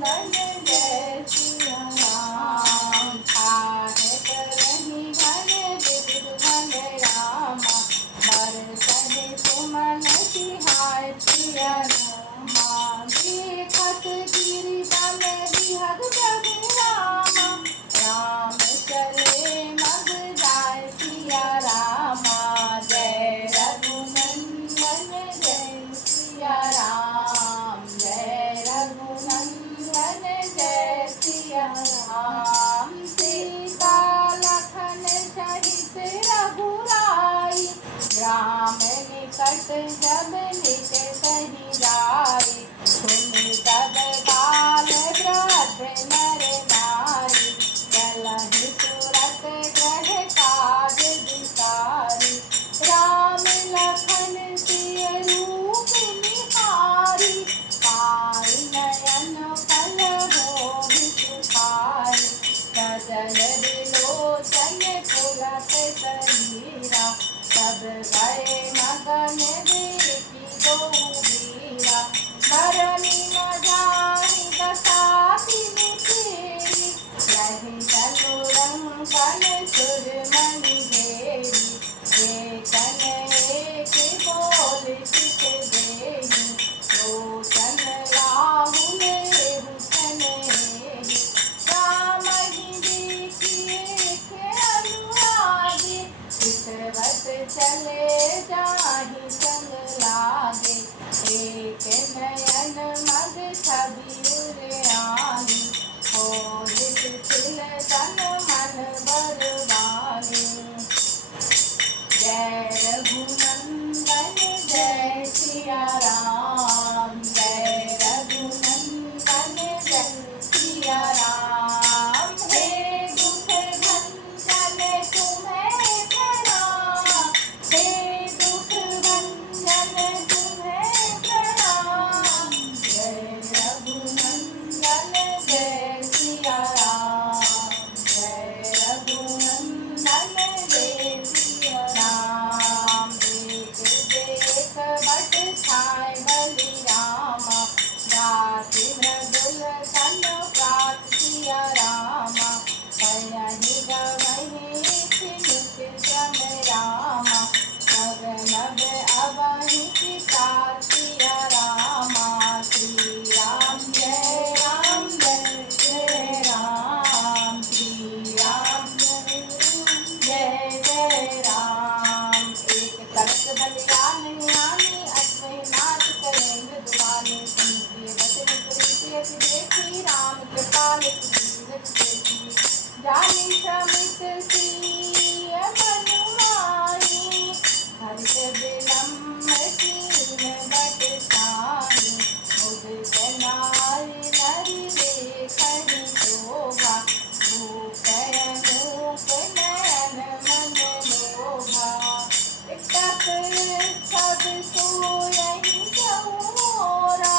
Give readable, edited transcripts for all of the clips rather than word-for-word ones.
जय सिया राम। छाहे करहि घन विबुध घन रामा, बरसहि सुमन तिहाय सिया रामा। देखत गिरिवन बिहग जग रामा, राम चले मग जाय सिया रामा। जय रघुनंदन जय सिया राम, जय रघुनंदन जय सिया राम। सीता लखन सहित रघुराई, राम निकट जब निज सही जाई। सुनि सब काल वृद्ध नर नारी, चलहि तुरत ग्रह काज विसारी। राम लखन सिय रूप निहारी, पाई नयन फल होहि सुखाई। सजल बिलोचन पुलक शरीरा, सब भय मगन देखि गो वीरा। धरनी न जाहि दशा तिन फेरी, रहि तनु रंकन सुरमणि घेरी। एकन एक बोल चित देहि, लोचन राहुल हुसन हेहि। रामहि देखि एक अनुरागे, चितवत चले जाहि संग लागे। एक नयन मग छवि उर आनी, होहि शिथिल तन मन बलवानी। जय रघुनंदन जय सिया राम, जय रघुनंदन जय सिया राम। हे दुख भंजन तुम्हें प्रणाम, हे दुख भंजन तुम्हें प्रणाम। जय रघुनंदन जय सिया राम, जय रघुनंदन जय सिया राम। एक देख बट छाय बलि रामा, जाति मृदुल सन प्रात सिया रामा। कयहि गवहि छिनुक जन रामा, नग नग अवहि कितार सिया रामा। श्री राम जय राम जय जय राम, श्री राम जय जय राम। एक तरस बलियान आनी, अश्वहि नाथ करे मृदुवानी। सुनि बचन प्रीति देखी, राम कृपाल तीरथ देखी। जानि श्रमित सिय मन माही, हर्ष विलम्ब कीन बट छाही। मुदित नारि नरि देखहि शोभा, भूपय मूप नयन मन लोभा। टिकट सब सोयहि जहु मोरा,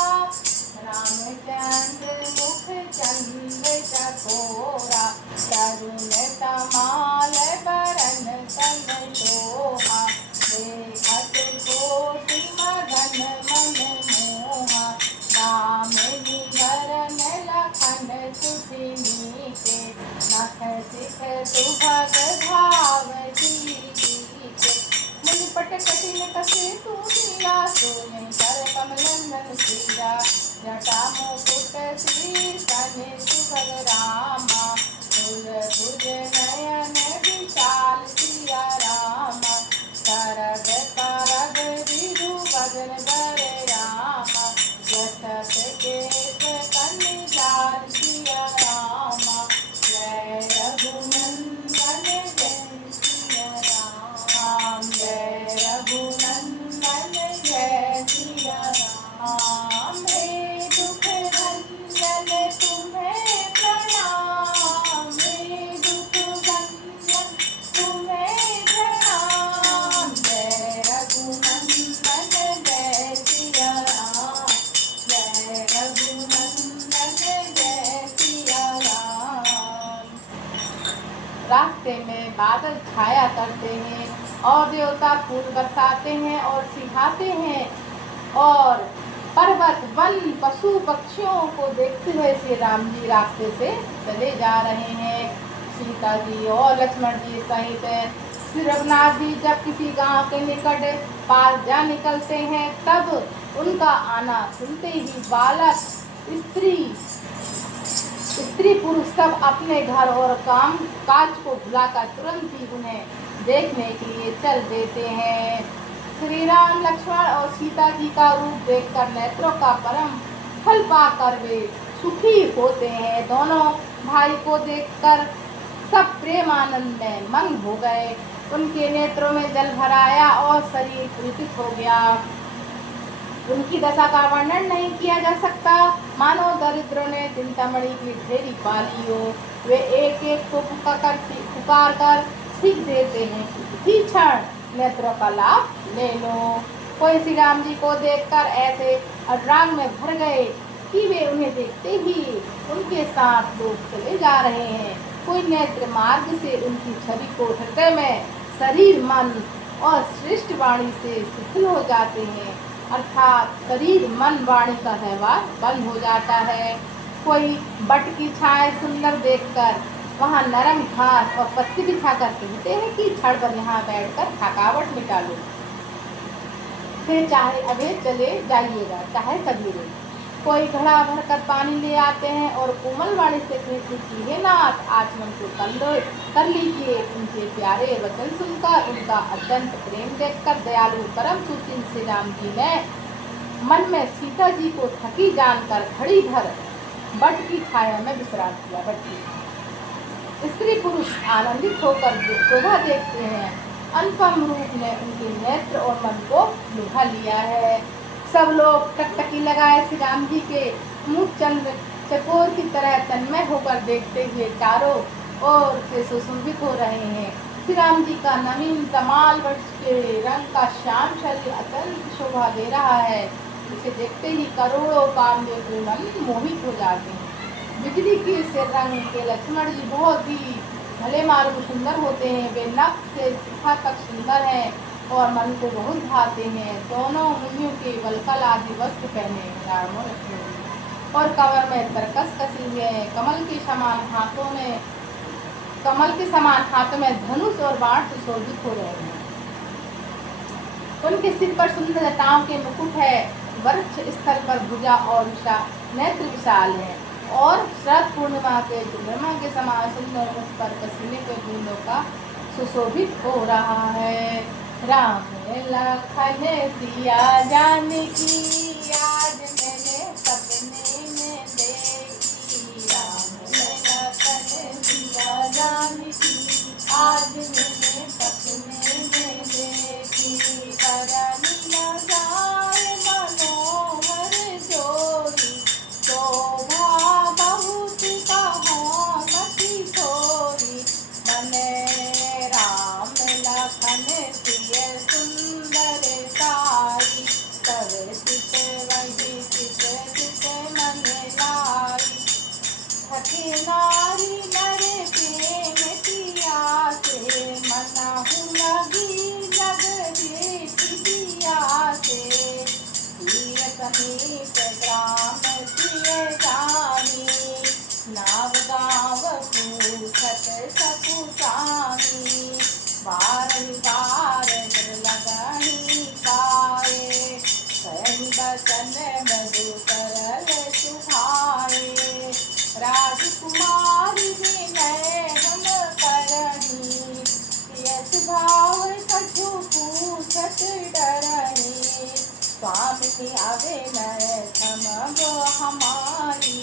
रामचंद्र मुख चंद्र चकोरा। तरुण तमाल बरन तन सोहा, देखत कोटि मगन मन मोहा। दामिनी वरन लखन सुधिनी के, नख सिख सुभग भाव जीके। मुनिपट कठिन कसे तूलिया, सोयहि कर कमलनन सीरा। जटा मुकुट श्रीसन सुभग रामा, तुलभुज नयन विशाल सिया रामा। करग करग विधु बदन बर रामा, जटत केत कनिजार सिया रामा। जय रघुनंदन जय सिया राम, जय रघुनंदन जय सिया राम। हे दुख भंजन तुम्हें प्रणाम, हे दुख भंजन तुम्हें प्रणाम। जय रघुनंदन जय सिया राम, जय रघुनंदन जय सिया राम। रास्ते में बादल छाया करते हैं और देवता फूल बरसाते हैं और सिखाते हैं और पर्वत वन पशु पक्षियों को देखते हुए श्री राम जी रास्ते से चले जा रहे हैं। सीता जी और लक्ष्मण जी सहित श्री रघुनाथ जी जब किसी गांव के निकट पास जा निकलते हैं, तब उनका आना सुनते ही बालक स्त्री पुरुष सब अपने घर और काम काज को भुलाकर तुरंत ही उन्हें देखने के लिए चल देते हैं। श्री राम लक्ष्मण और सीता जी का रूप देखकर नेत्रों का परम फल पाकर वे सुखी होते हैं। दोनों भाई को देखकर सब प्रेम आनंद में मग्न हो गए। उनके नेत्रों में जल भर आया और शरीर पुलकित हो गया। उनकी दशा का वर्णन नहीं किया जा सकता, मानो दरिद्रों ने चिंतामणि की ढेरी पाली हो। वे एक एक को पुकार कर सीख देते हैं कि इसी क्षण नेत्रों का लाभ ले लो। कोई श्री राम जी को देखकर ऐसे अनुराग में भर गए कि वे उन्हें देखते ही उनके साथ लोग चले जा रहे हैं। कोई नेत्र मार्ग से उनकी छवि को हृदय में शरीर मन और श्रेष्ठ वाणी से शिथिल हो जाते हैं, अर्थात शरीर मन वाणी का व्यवहार बंद हो जाता है। कोई बट की छाया सुंदर देखकर वहाँ नरम घास और पत्ती बिछाकर कहते हैं कि क्षण भर यहाँ बैठकर थकावट मिटा लो, फिर चाहे अभी चले जाइएगा चाहे सवेरे। कोई घड़ा भरकर पानी ले आते हैं और कोमल वाणी से कहते कि हे नाथ, आचमन को कर लीजिए। उनके प्यारे वचन सुनकर उनका अत्यंत प्रेम देखकर दयालु परम सुशील श्री राम जी ने मन में सीता जी को थकी जानकर घड़ी भर बट की छाया में विश्राम किया। बट की स्त्री पुरुष आनंदित होकर जो शोभा देखते हैं, अनुपम रूप ने उनके नेत्र और मन को लुभा लिया है। सब लोग टकटकी लगाए श्री राम जी के मुख चंद्र चकोर की तरह तन्मय होकर देखते हुए चारों ओर से सुशोभित हो रहे हैं। श्री राम जी का नवीन तमाल वृक्ष के रंग का श्याम शरीर अत्यंत शोभा दे रहा है। इसे देखते ही करोड़ों कामदेव मन मोहित हो जाते हैं। बिजली के से रंग के लक्ष्मण जी बहुत ही भले मालूम सुंदर होते हैं। वे नख से शिखा तक सुंदर हैं और मन को बहुत भाते हैं। दोनों मुनियों के वलकल आदि वस्त्र पहने और कमर में तरकस कसी हुए हैं। कमल के समान हाथों में धनुष और बाण सुशोभित हो रहे हैं। उनके सिर पर सुंदर लताओं के मुकुट है। वृक्ष स्थल पर भुजा और नेत्र विशाल है और शरद पूर्णिमा के चंद्रमा के समान सुंदर मुख पर पसीने के बूंदों का सुशोभित हो रहा है। राम लखन सिया जानकी आज मैंने सपने में देखी। राम लखन सिया जानकी आज मैंने सपने में देखी। करन न जाए मनोहर जोड़ी, शोभा बहुत कहाँ मति थोड़ी। मने राम लखन सिय सुंदर तारी, तब चित वही चित चित मन लाई। थकी नारी नर प्रेम पिया से, मनहु लगी जगदीश दिया से। सिय समीप ग्राम सिय जानी, नाव गाँव पूछत सकुचानी। बार बार लगनी पाए, कहीं बचन मधु तरल सुभाए। राजकुमार विनय हम करही, यश भाव कछु पूछत डरही। स्वामी अविनय क्षमब हमारी,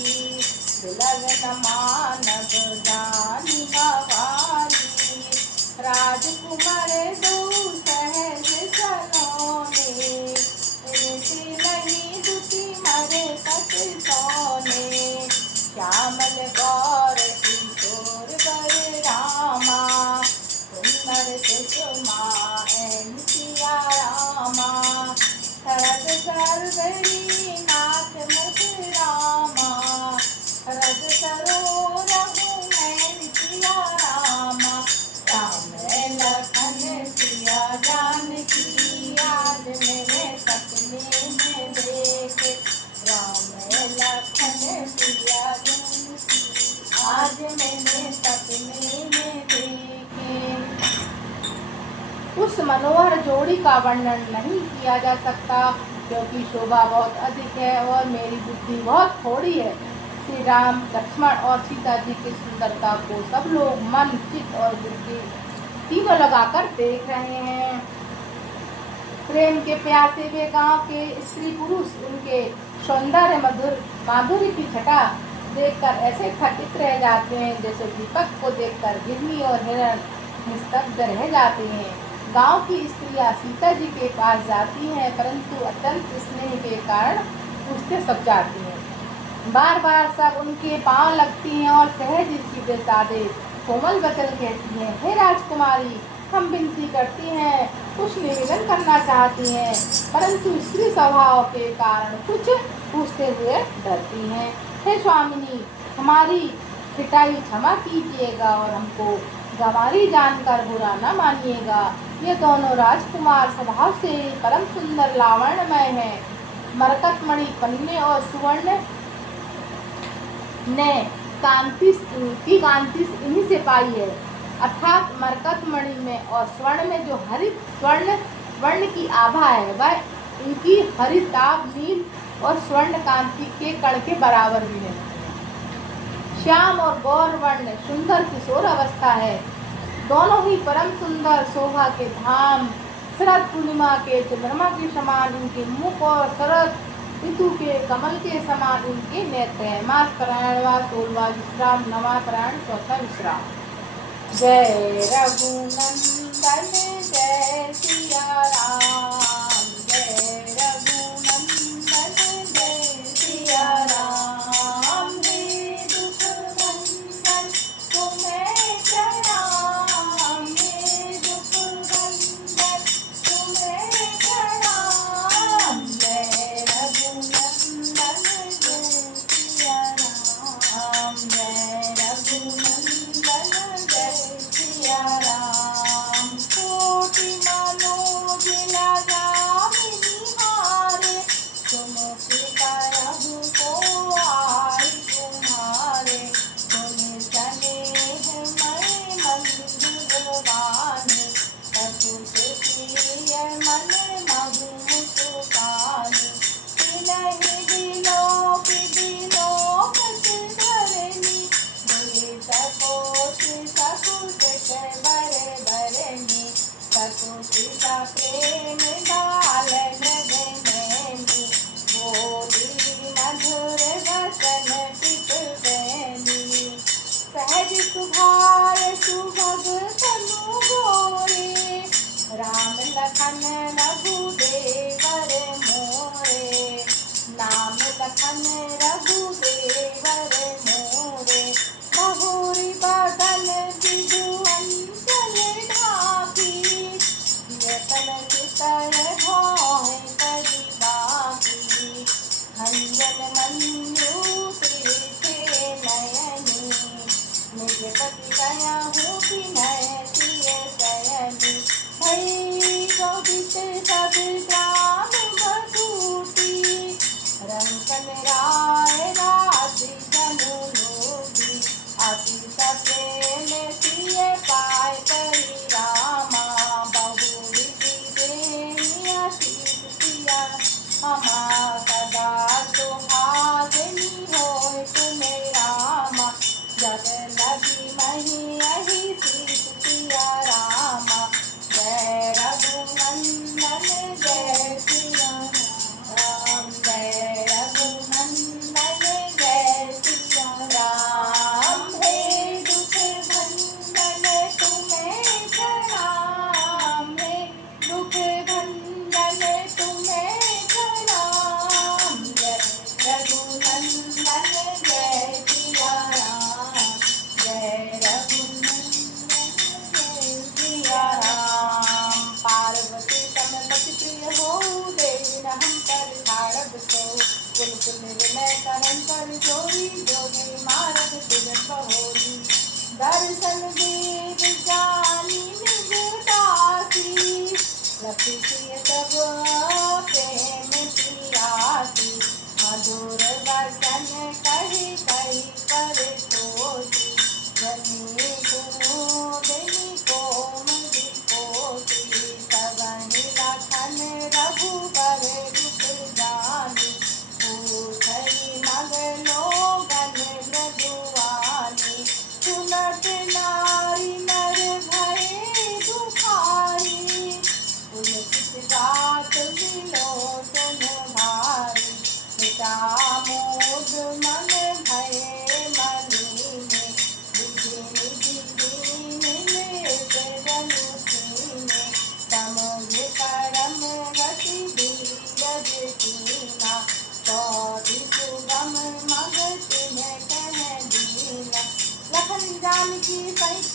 दुलग न मानव जानी भवानी। राजकुमार दो सहज सलोने, ऋषि नहीं दुखी मरे कत सोने। श्यामल गौर किशोर वर रामा, सुंदर सुषमा एन सिया रामा। शरद सर्वरी नाथ मुख रामा, शरद सरो रघु नैन सिया रामा। राम लखन बहन प्रिया बंसी, आज मैंने सपने में देखे। उस मनोहर जोड़ी का वर्णन नहीं किया जा सकता, क्योंकि शोभा बहुत अधिक है और मेरी बुद्धि बहुत थोड़ी है। श्री राम, लक्ष्मण और सीता जी की सुंदरता को सब लोग मन, चित्त और बुद्धि तीनों लगाकर देख रहे हैं। प्रेम के प्यासे वे गांव के स्त्री पुरुष उनके सौंदर्य माधुर्य की छटा देखकर ऐसे थकित रह जाते हैं, जैसे दीपक को देखकर गिरनी और हिरण निस्तब्ध रह जाते हैं। गांव की स्त्रियां सीता जी के पास जाती हैं, परंतु अत्यंत स्नेह के कारण पूछते सब जाती हैं। बार बार सब उनके पांव लगती हैं और सहज सीधे साधे कोमल वचन कहती हैं, हे राजकुमारी, हम विनती करती हैं, कुछ निवेदन करना चाहती हैं, परंतु स्त्री स्वभाव के कारण कुछ पूछते हुए डरती हैं। हे स्वामिनी, हमारी खिटाई क्षमा कीजिएगा और हमको गंवारी जानकर बुरा न मानिएगा। ये दोनों राजकुमार स्वभाव से परम सुंदर लावण्यमय हैं। मरकतमणि पन्ने और सुवर्ण ने कांति इन्हीं से पाई है, अर्थात मरकतमणि में और स्वर्ण में जो हरित स्वर्ण वर्ण की आभा है, वह इनकी हरिताभ नील और स्वर्ण कांति के कण के बराबर भी है। श्याम और गौर वर्ण सुंदर किशोर अवस्था है। दोनों ही परम सुंदर शोभा के धाम। शरद पूर्णिमा के चंद्रमा के समान इनके मुख और शरद ऋतु के कमल के समान इनके नेत्र है। मास परायणवा 16वां विश्राम, नवा परायण 4था विश्राम। जय रघुनंदन जय सिया राम, जय रघुनंदन जय सिया राम। हे दुख भंजन तुम्हें प्रणाम, हे दुख भंजन तुम्हें प्रणाम। जय रघुनंदन जय सिया राम, जय रघुनंदन जय सिया राम। कोटि मनोज लगामिनी हारे, तुम कृपा रघुको आय तुम्हारे। तुम स्नेह मय मंजुल वाणी, सकुच प्रिय मन मधु मुस्कानी। तिनहि बिलोक धरनी, दुहि सकोच सकुच बरे बरनी। सकुच सा प्रेम डाल नैनी, बोली मधुर वचन पित बैनी। सहज सुभार सुभग तनु गोरे, राम लखन रघुदेवर मोरे। नाम लखन रघुदेवर मोरे, बहुरी बदन बिजु अंचल ढाकी। यतन चितर भोय करि बाकी, अंजन मन्यु तीर्थे नयनी। निज पति कयाहू विनय सिय शयनी, भई गौदित सब ग्राम बटूटी। रंकन राय राधि जनु लोभी, अति सप्रेम सिय पाय करि रामा। बहुविधि देहि असीस सिया हमा, सदा सुहागिनी होय तुम्हें रामा। जग लगी मही अहि सीस सिया रामा। जय रघुनंदन जय सिया राम, जय रघुनंदन जय सिया राम। हे दुख भंजन तुम्हें प्रणाम, हे दुख भंजन तुम्हें प्रणाम। जय रघुनंदन जय सिया राम,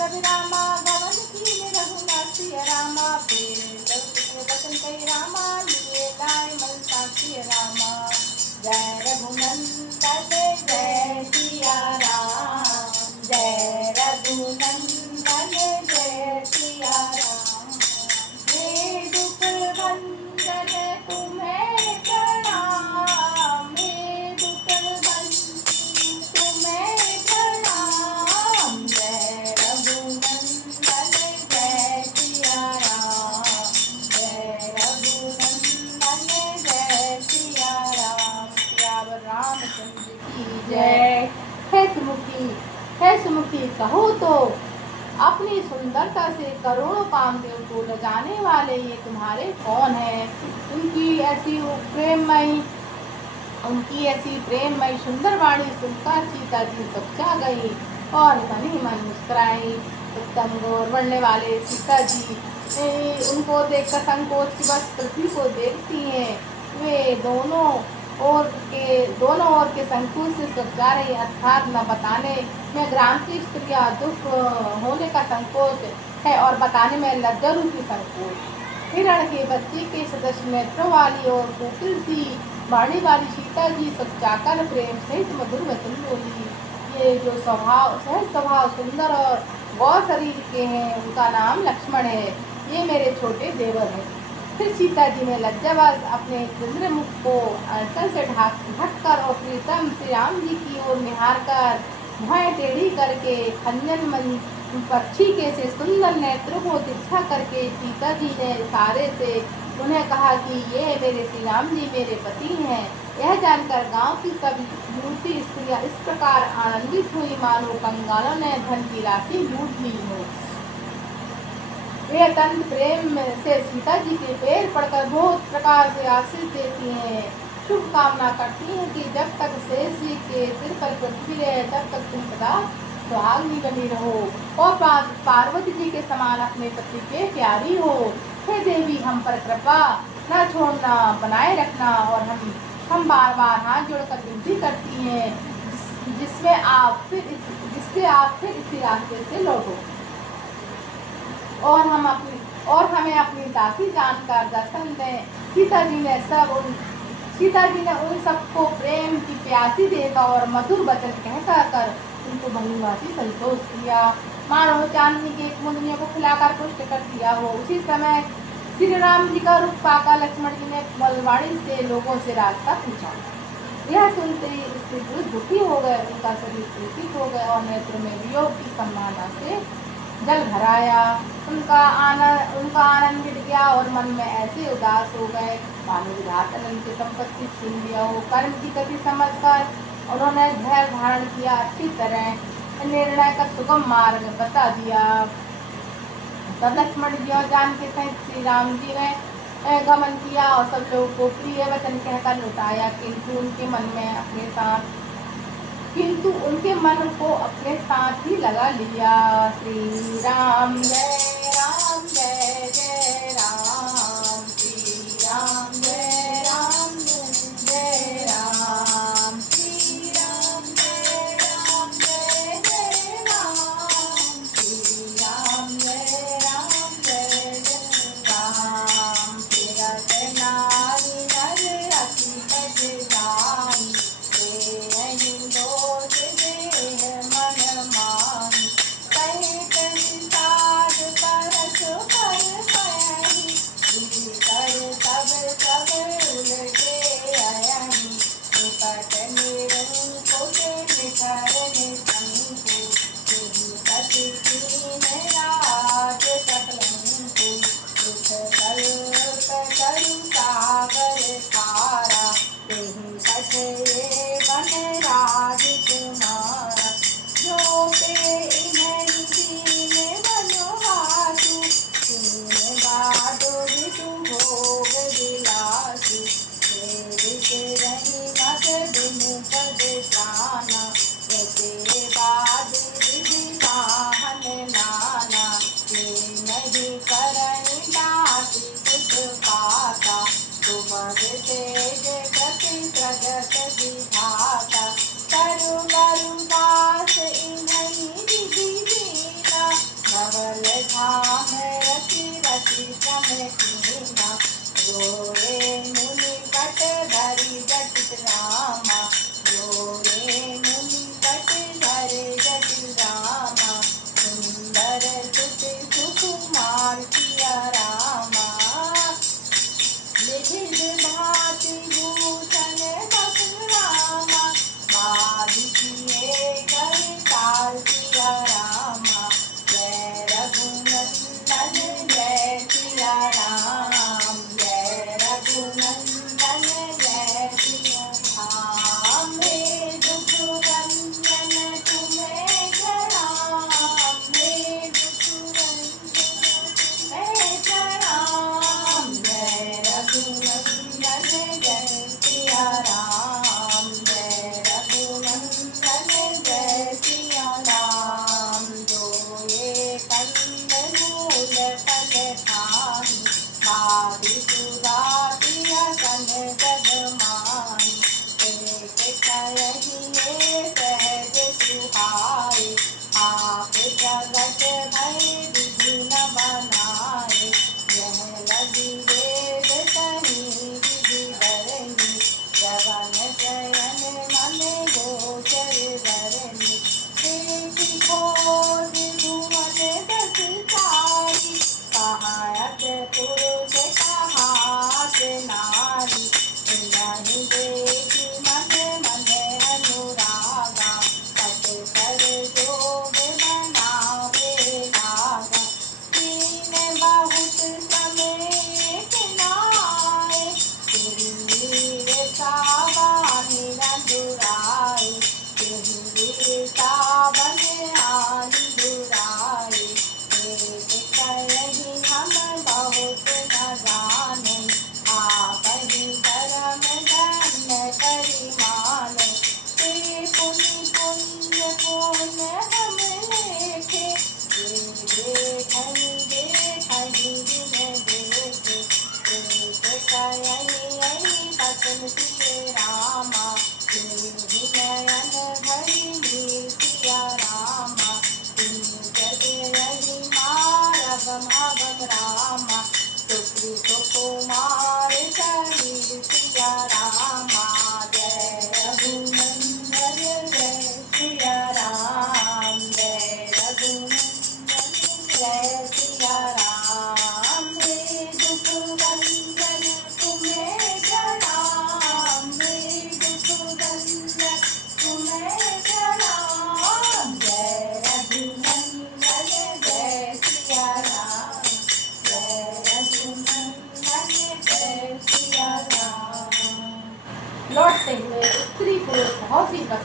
तब रामा गवन कीन रघुनाथ सिया रामा, फिर सब वचन कही रामा, लिए लाए मनसा सिया रामा। जय रघुनंदन जय सिया राम, जय रघुनंदन जय सिया राम। हे दुख भंजन तुम्हें प्रणाम, हे दुख भंजन तुम्हें प्रणाम। जय रघुनंदन जय सिया राम, जय रघुनंदन जय सिया राम। सियावर रामचंद्र की जय। हे सुमुखी कहो तो अपनी सुंदरता से करोड़ों कामदेव को लजाने वाले ये तुम्हारे कौन हैं? उनकी ऐसी प्रेममयी सुंदर वाणी सुनकर सीता जी सच्चा गई और मन ही मन मुस्कुराई। उत्तम गौर बढ़ने वाले सीता जी उनको देखकर संकोच की बस पृथ्वी को देखती हैं। वे दोनों ओर के संकोच से सच्चा रही, अर्थात न बताने में ग्राम की स्त्रियां दुख होने का संकोच है और बताने में लज्जा रूपी संकोच। हिरण के बच्चे के सदस्य नेत्रों वाली और कोकिल सी वाणी वाली सीता जी सच्चाकर प्रेम सहित मधुर वचन बोली। ये जो सहज स्वभाव सुंदर और गौ शरीर के हैं, उनका नाम लक्ष्मण है। ये मेरे छोटे देवर हैं। फिर सीता जी ने लज्जावश अपने चंद्रमुख को आंचल से ढककर और प्रीतम श्री राम जी की ओर निहार कर भुआएं टेढ़ी करके खंजन मन पक्षी के से सुंदर नेत्रों को तिरछा करके सीता जी ने इशारे से उन्हें कहा कि ये मेरे श्री राम जी मेरे पति हैं। यह जानकर गांव की सब युवती स्त्रियां इस प्रकार आनंदित हुई मानो कंगालों ने धन की राशि लूट ली हो। वे अत्यंत प्रेम से सीता जी के पैर पड़कर बहुत प्रकार से आशीष देती हैं, शुभ कामना करती हैं कि जब तक शेष जी के सिर पर पृथ्वी रहे तब तक तुम सदा सुहागनी बनी रहो और पार्वती जी के समान अपने पति के प्यारी हो। हे देवी हम पर कृपा न छोड़ना, बनाए रखना। और हम बार बार हाथ जोड़कर विनती करती हैं जिससे आप फिर इसी रास्ते से लौटो और हमें अपनी दासी जानकर दर्शन दें। सीता जी ने उन सबको प्रेम की प्यासी देकर और मधुर वचन कहकर उनको भलीभांति संतोष किया, मानो चांदनी के एक मुंदनियों को खिलाकर पुष्ट कर दिया हो। उसी समय श्री राम जी का रूप पाकर लक्ष्मण जी ने बलवाड़ी से लोगों से रास्ता पूछा। यह सुनते ही स्त्री पुरुष दुखी हो गए, उनका शरीर पुलकित हो गया और नेत्र में वियोग की संभावना से जल भराया। उनका आनंद मिट गया और मन में ऐसे उदास हो गए मानो विधाता ने उनकी संपत्ति छीन लिया हो। कर्म की गति समझकर उन्होंने धैर्य धारण किया, अच्छी तरह निर्णय का सुगम मार्ग बता दिया। तब लक्ष्मण जी और जानकी सहित श्री राम जी ने गमन किया और सब लोगों को प्रिय वचन कहकर लौटाया, किंतु उनके मन को अपने साथ ही लगा लिया। श्री राम जय राम जय जय राम, श्री राम जय राम जय राम, श्री राम जय राम जय जय राम, श्री राम जय राम जय जय राम। फिरत नारी नर अति कठ जाई, मन मान कहे कही साध परस पर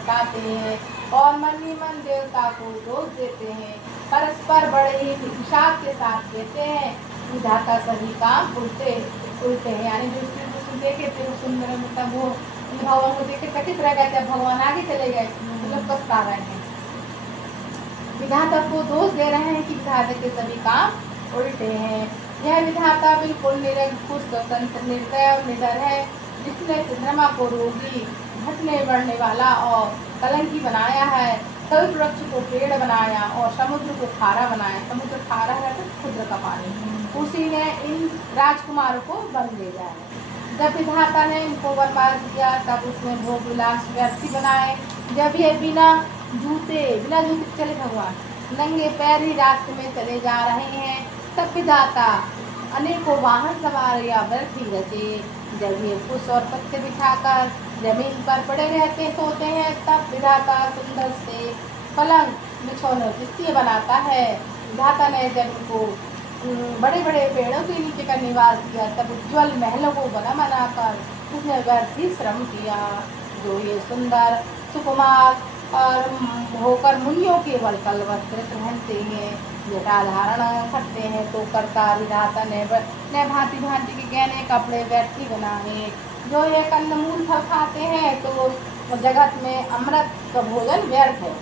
सताते हैं और मन ही मन देवता को दोष देते हैं। परस्पर बड़े ही हिसाब के साथ कहते हैं विधाता सभी काम उल्टे उल्टे हैं। यानी जो स्त्री पुरुष देखे थे उस सुंदर मतलब वो भगवान को देख के चकित रह गए। जब भगवान आगे चले गए तो लोग पछता रहे हैं, विधाता को दोष दे रहे हैं कि विधाता के सभी काम उल्टे हैं। यह विधाता बिल्कुल निरंकुश स्वतंत्र निर्दय और निडर है, जिसने चंद्रमा को रोगी घटने बढ़ने वाला और कलंकी बनाया है, कल्प वृक्ष को पेड़ बनाया और समुद्र को खारा बनाया। समुद्र खारा है तो क्षुद्र का पानी, उसी ने इन राजकुमारों को वन भेजा है। जब विधाता ने इनको वनवास दिया तब उसने भोग विलास व्यर्थी बनाए। जब ये बिना जूते चले भगवान नंगे पैर ही रास्ते में चले जा रहे हैं, तब विधाता अनेकों वाहन सवार या व्यर्थी रचे। जब ये कुश और पत्ते बिछाकर जमीन पर पड़े रहते सोते हैं, तब विधाता सुंदर से पलंग बिछौने किस्से बनाता है। विधाता ने जब इनको बड़े बड़े पेड़ों के नीचे का निवास किया, तब उज्ज्वल महलों को बनाकर उसने व्यर्थी श्रम किया। जो ये सुंदर सुकुमार और होकर मुनियों केवल कल वस्त्र पहनते हैं, जटा धारण करते हैं, तो करता विधाता ने भांति भांति के गहने कपड़े व्यर्थी बनाए। जो ये कंदमूल फल खाते हैं तो जगत में अमृत का भोजन व्यर्थ है।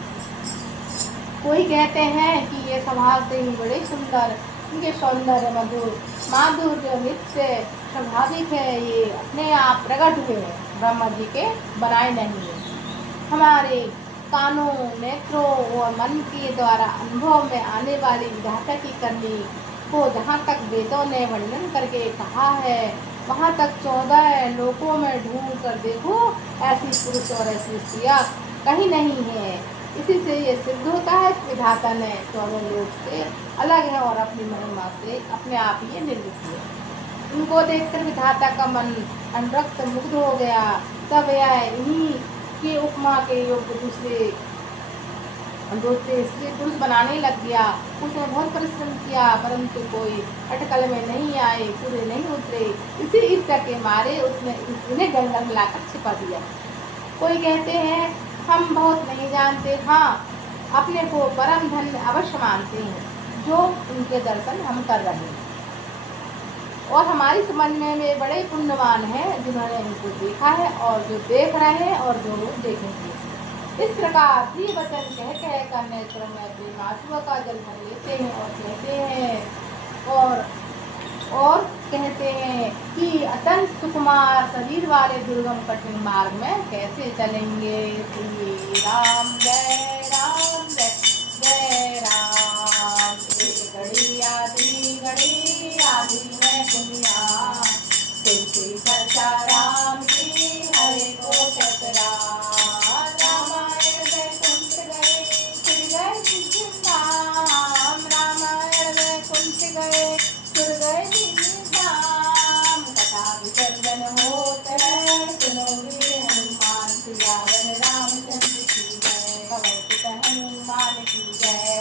कोई कहते हैं कि ये स्वभाव से ही बड़े सुंदर, इनके सौंदर्य मधुर माधुर्य नित्य स्वाभाविक है, ये अपने आप प्रकट हुए हैं, ब्रह्मा जी के बनाए नहीं है। हमारे कानों नेत्रों और मन के द्वारा अनुभव में आने वाली विधाता की करनी को जहाँ तक वेदों ने वर्णन करके कहा है, वहाँ तक 14 लोकों में ढूंढ कर देखो ऐसी पुरुष और ऐसी स्त्रियाँ कहीं नहीं है। इसी से ये सिद्ध होता है कि विधाता ने 14 लोक से अलग है और अपनी महिमा से अपने आप ही निर्मित है। उनको देखकर विधाता का मन अनुरक्त मुग्ध हो गया। तब यह इन्हीं के उपमा के योग्य दूसरे स्त्री पुरुष बनाने लग गया। उसने बहुत परिश्रम किया, परंतु कोई अटकल में नहीं आए, पूरे नहीं उतरे। इसी ईर्ष्या के मारे उसने इन्हें गंगा मिलाकर छिपा दिया। कोई कहते हैं हम बहुत नहीं जानते, हाँ अपने को परम धन्य अवश्य मानते हैं जो उनके दर्शन हम कर रहे हैं, और हमारी समझ में वे बड़े पुण्यवान हैं जिन्होंने इनको देखा है और जो देख रहे हैं और जो लोग देखेंगे। इस प्रकार प्रिय वचन कह कर नेत्र में अपने आंसुओं का जल भर लेते हैं और कहते हैं कि अत्यंत सुकुमार शरीर वाले दुर्गम कठिन मार्ग में कैसे चलेंगे। श्री राम जय राम जय जय राम। एक घड़ी आधी में दुनिया, कोई चर्चा राम की हरे को चतरा। रामायण वैकुंठ गए फिर गए धाम, रामायण वैकुंठ गए फिर गए धाम। कथा विसर्जन होते हैं सुनोगे हनुमान सियावर रामचंद्र की जय। पवन सुत हनुमान की जय।